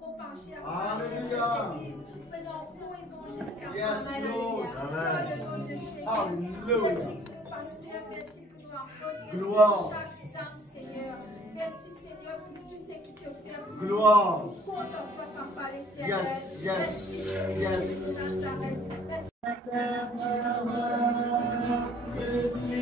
propager Alléluia. maintenant pour évangéliser Yes, Lord. dans le nom de Jésus. Alléluia. Merci pour le pasteur, merci pour nous apporter Gloire. chaque âme, Seigneur. Merci, Seigneur, pour tout ce qui te fait. Gloire. Pour compte en toi, Papa l'éternel. Yes, yes, Merci, yes. Jésus de Nazareth. Merci.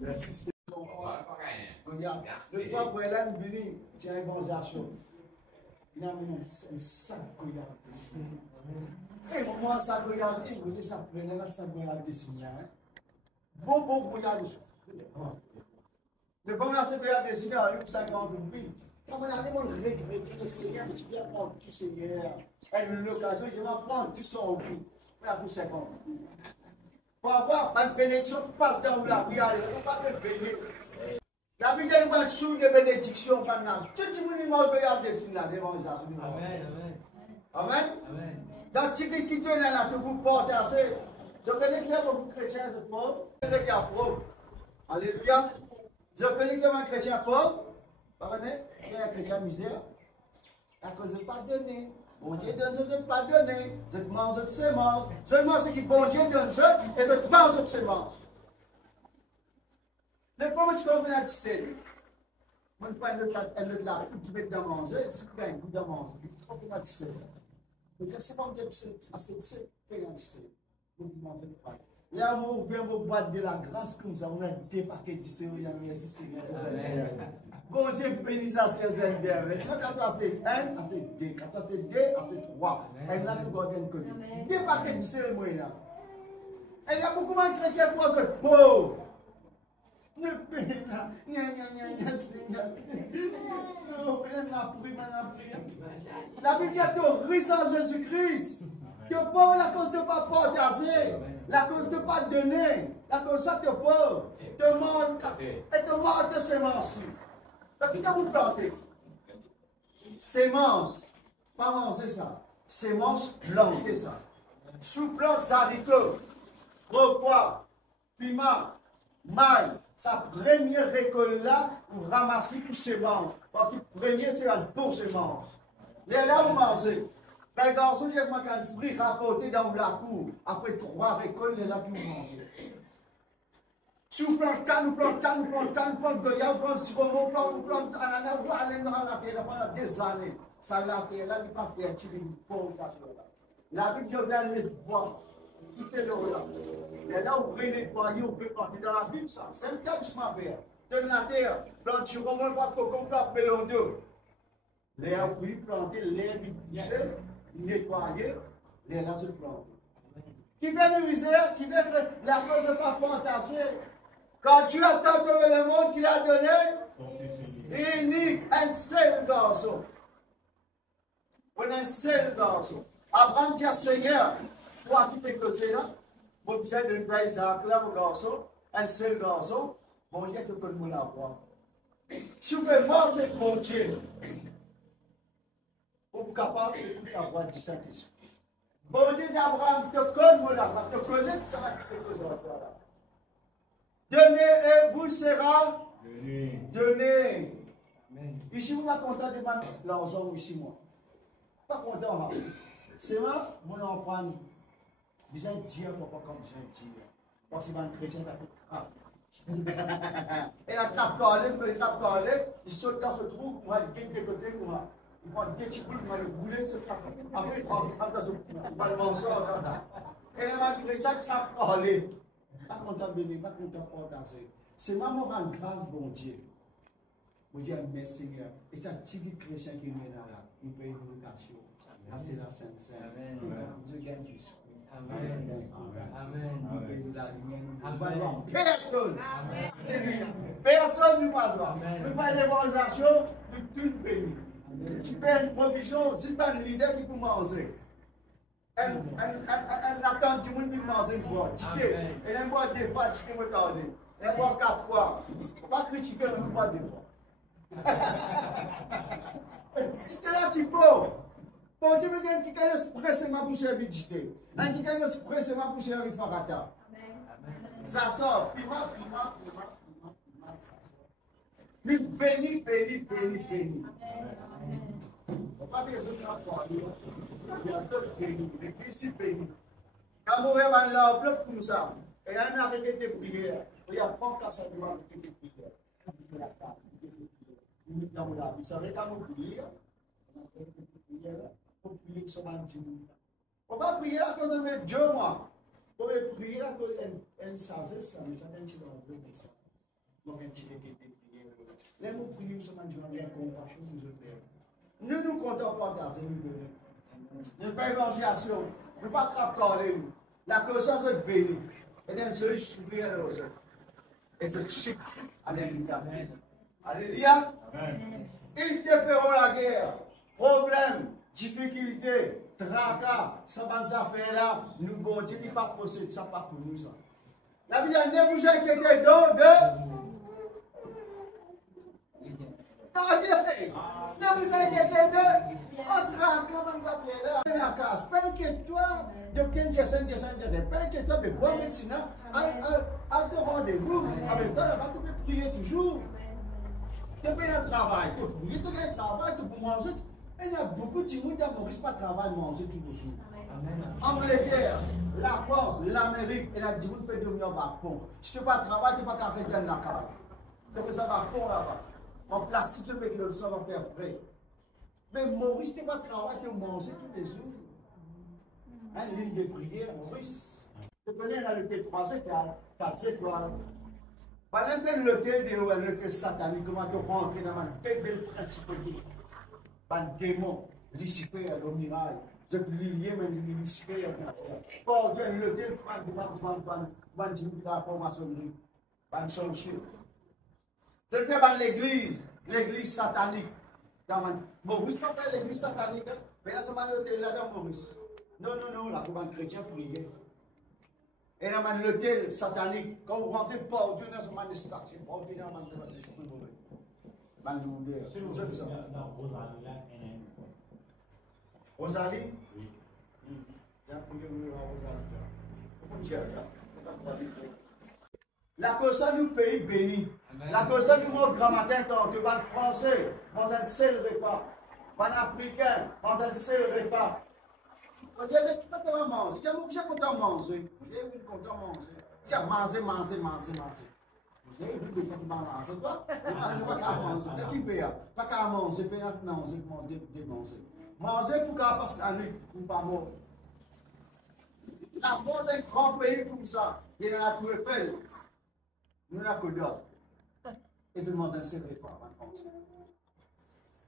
Merci. Regarde, une fois pour Hélène venue, tu as une évangélisation. Il a amené un sac de dessiné. Et moi, ça regarde, il vous dit ça, prenez là, ça regarde dessiné. Bon, regarde. Le fameux ça regarde dessiné, il y a 50 000. Quand on a des gens regrettent le Seigneur, tu viens prendre tout Seigneur. Et l'occasion, je vais prendre tout son vie. Pour 50 000. Pour avoir une bénédiction, passe dans la vie, on ne peut pas bénir. La Bible dit qu'on sous des bénédictions pendant tout le monde regarde destiné là devant les Amen. Amen. Amen. Donc, tu qui quitte là, tu vous portes assez. Je connais que beaucoup de chrétiens sont pauvres. Je connais qu'il y a pauvres. Alléluia. Je connais qu'il y a un chrétien pauvre. Pardonnez, il y a un chrétien misère. À cause de pas donner. Bon Dieu donne, je ne pas donner. Je mange de semences. Seulement ce qui bon Dieu donne, et je mange de semences. Le premier tu comprends la tissée. Mon père ne l'a fout qui met dans manger, c'est bien un goût de manger. Tu comprends la tissée. Donc c'est pas assez tissé, c'est un tissé. Donc tu manges pas. Là, on vient me boire de la grâce comme ça, on a des paquets tissés, on a mis ici, Seigneur. Bon Dieu bénisse ça, Seigneur. Maintenant, quand tu as 1, assez 2, quand tu as 2, assez 3. Et là, tu gardes un côté. Des paquets tissés, moi là. Et il y a beaucoup de chrétiens qui pensent pauvre. Ne paye pas. La Bible dit que tu riche en Jésus-Christ. Tu es pauvre à cause de ne pas porter assez. La cause de ne pas donner. La cause de ça, tu es pauvre. Tu manges et tu manges de semences. Donc, tu vous planter. Semences. Pas manger ça. Semences, planter ça. Sous-plante, haricot, repois, piment, maïs. Sa première récolte là, pour ramasser pour semences. Parce que le premier, c'est un bon semence. Les là, vous mangez. Les garçons, j'ai un fruit rapporté dans la cour. Après 3 récoltes, les là, vous mangez. Si vous plantez, nous plantons Goya, nous plantons Siromo, nous plantons Ananas, vous allez dans la terre pendant des années. Ça, la terre là, n'est pas fertile, il est pauvre. La Bible dit, on laisse boire. Tout est là. Et là, vous pouvez nettoyer, vous pouvez planter dans la Bible, ça. C'est un établissement vert. De la terre, plante Siromo, plante Cocon, plante Melon d'eau. Les fruits plantés, les bitissés, nettoyer, les là se planter. Qui veut nous misère, qui veut que la cause n'est pas fantasée. Quand tu attends que le monde qu'il a donné, unique, un seul garçon. Un seul garçon. Abraham dit à Seigneur, toi qui t'es causé là, vous besoin d'une place là, mon garçon, un seul garçon, bon Dieu te connaît la voix. Si vous pouvez manger mon Dieu, vous êtes capable d'écouter la voix du Saint-Esprit. Bon Dieu d'Abraham te connaît la voix, te connaît ça qui s'est causé là. Donnez et vous sera donné. Ici, vous n'êtes pas content de l'argent ici, moi. Pas content, hein? C'est moi, mon enfant, disant Dieu, papa, comme disant Dieu. Parce que un chrétien, t'as fait crabe. Et la crabe calée, c'est que les crabes calées, ils sautent dans ce trou, moi, ils gagnent des côtés, moi. Ils prennent des petits boules, moi, ils boulent ce crabe. Après, ils prennent dans ce trou, ils vont le manger. Et là, un chrétien, crabe calée. Pas content de venir, pas content de porter. C'est moi qui rends grâce, bon Dieu. Vous dites merci Seigneur. Et c'est un petit chrétien qui est là, il paye une location. c'est la Sainte Seine. Dieu gagne plus. Amen. Personne. Personne ne va voir. Nous pas l'évangélisation de tout le pays. Tu fais une provision, si tu as un leader qui peut manger. Elle attend tout le monde qui mange une boîte. Elle a une boîte de fois, tu peux me garder. Elle a une boîte 4 fois. Pas critiquer une boîte de fois. C'est là, tu peux. Bon, Dieu me dit qu'il y a expressément pour servir d'ité. Il y a expressément pour servir de Fakata. Ça sort. Pima. Mais béni. On pas besoin de parler. Il y a d'autres bénis. Ici, béni. Quand vous avez l'enveloppe comme ça, et là, on a avec des prières. Il y a pas qu'à ça avec des prières. Vous savez, quand vous priez, on prie sur un petit moment. On ne va pas prier à cause de Dieu, moi. On va prier à cause d'un sagesse, ça, mais ça n'a pas été comme ça. Donc, on a tiré des prières. Là, nous prions sur un petit moment, bien compassion, nous nous comptons partager, nous faisons l'évangélisation, nous ne pas craper, la conscience est bénie. Et then, celui qui s'ouvre à l'autre. Et c'est chic. Alléluia. Alléluia. Ils te feront la guerre. Problème, difficulté, tracas, ça va nous faire là. Nous, bon Dieu, il n'est pas possédé, ça pas pour nous. Ça. La Bible dit, ne vous inquiétez donc de. Ne vous inquiétez de. Comment ça fait là? La casse, pas inquiète-toi. Docteur Jason, pas inquiète-toi, mais bon médecin, à ton rendez-vous. Avec toi, là-bas, tu peux prier toujours. Tu peux aller au travail, tu peux prier, tu peux aller au travail, tu peux manger. Il y a beaucoup de gens qui ne pas travailler, manger tous les jours. Angleterre, la France, l'Amérique, et la dit, vous pouvez devenir un pont. Si tu ne peux pas travailler, tu ne peux pas rester dans la cave. Donc ça va pont là-bas. En plastique, tu mets le sang, va faire frais. Mais Maurice, tu ne peux pas travailler, tu manges tous les jours. Un livre de prière, Maurice. Tu connais là, le T3, c'est 4, c'est quoi? Par exemple, le thé satanique, comment tu rentres dans un bel principe de un démon, Lucifer, le miracle. Je peux lier, mais Lucifer, oh Dieu, le thé, la formation, une solution. Je fais par l'église satanique. Maurice, pas faire l'église satanique, mais là, c'est mal le thé là-dedans, Maurice. Non, la commande chrétienne prier. Et la manloté satanique, quand vous rentrez pas, Dieu n'a pas d'esprit, pas Dieu n'a pas d'esprit mauvais. Vous êtes ça. Rosalie? Oui. La cause nous pays béni. La cause nous mon grand matin, tant que le français, pendant le seul repas. Pan africain, pendant le seul repas. On dit, mais tu vas manger. J'ai content manger. J'ai content manger. J'ai manger. J'ai vu que tu vas manger. Toi, tu vas pas manger. Qui paye? Pas qu'à manger, paye à manger, manger. Manger pour qu'à passer la nuit, ou pas mort. La France est un grand pays comme ça. Il y a la Tour Eiffel. Nous n'avons que d'autres. Et je mange un seul repas.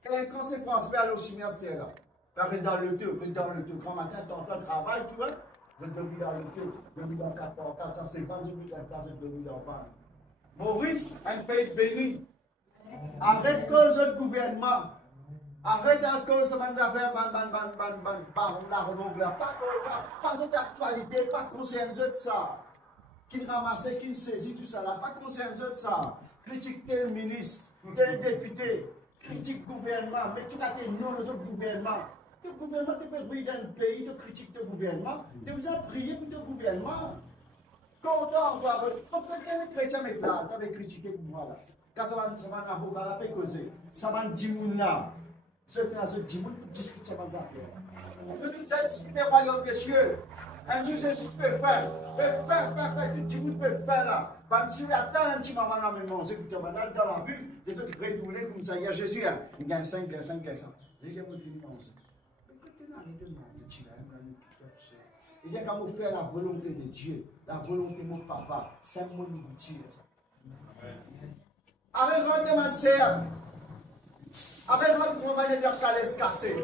Et quand c'est France, aller au cimetière là. Reste dans le deux. Quand matin, tu entends le travail, tu vois, je dormis dans le deux. Je dormis dans 4 c'est 20, je dormis dans 4, je dormis dans 20. Maurice, un pays béni. Arrête cause de gouvernement. Arrête à cause de affaires, pas d'actualité, pas conscience de ça. Qui ramasse, qui saisit tout ça là, pas conscience de ça. Critique tel ministre, tel député, critique gouvernement, mais tu as tes noms aux autres gouvernements. Le gouvernement, tu peux prier dans un pays, tu critiques le gouvernement, tu as prier pour le gouvernement. Quand on va les chrétiens, mais là, tu avais critiqué pour moi là. Quand ça va un avocat là, peut causer. Ça va un dimoun là. Ceux qui ont ce dimoun pour discuter ça va faire. Nous nous discutons des royaumes des cieux. Un jour, c'est ce que tu peux faire. Faire, tout dimoun peut faire là. Quand tu attends un petit moment là, mais manger, tu vas dans la vue, tu te retourner comme ça. Il y a Jésus, il gagne 5, il gagne 5, il gagne 100. J'ai jamais fini manger. Il y a quand vous faire la volonté de Dieu, la volonté de mon papa, c'est mon outil. Arrête de ma sœur. Arrête de mon mari de caler cassé.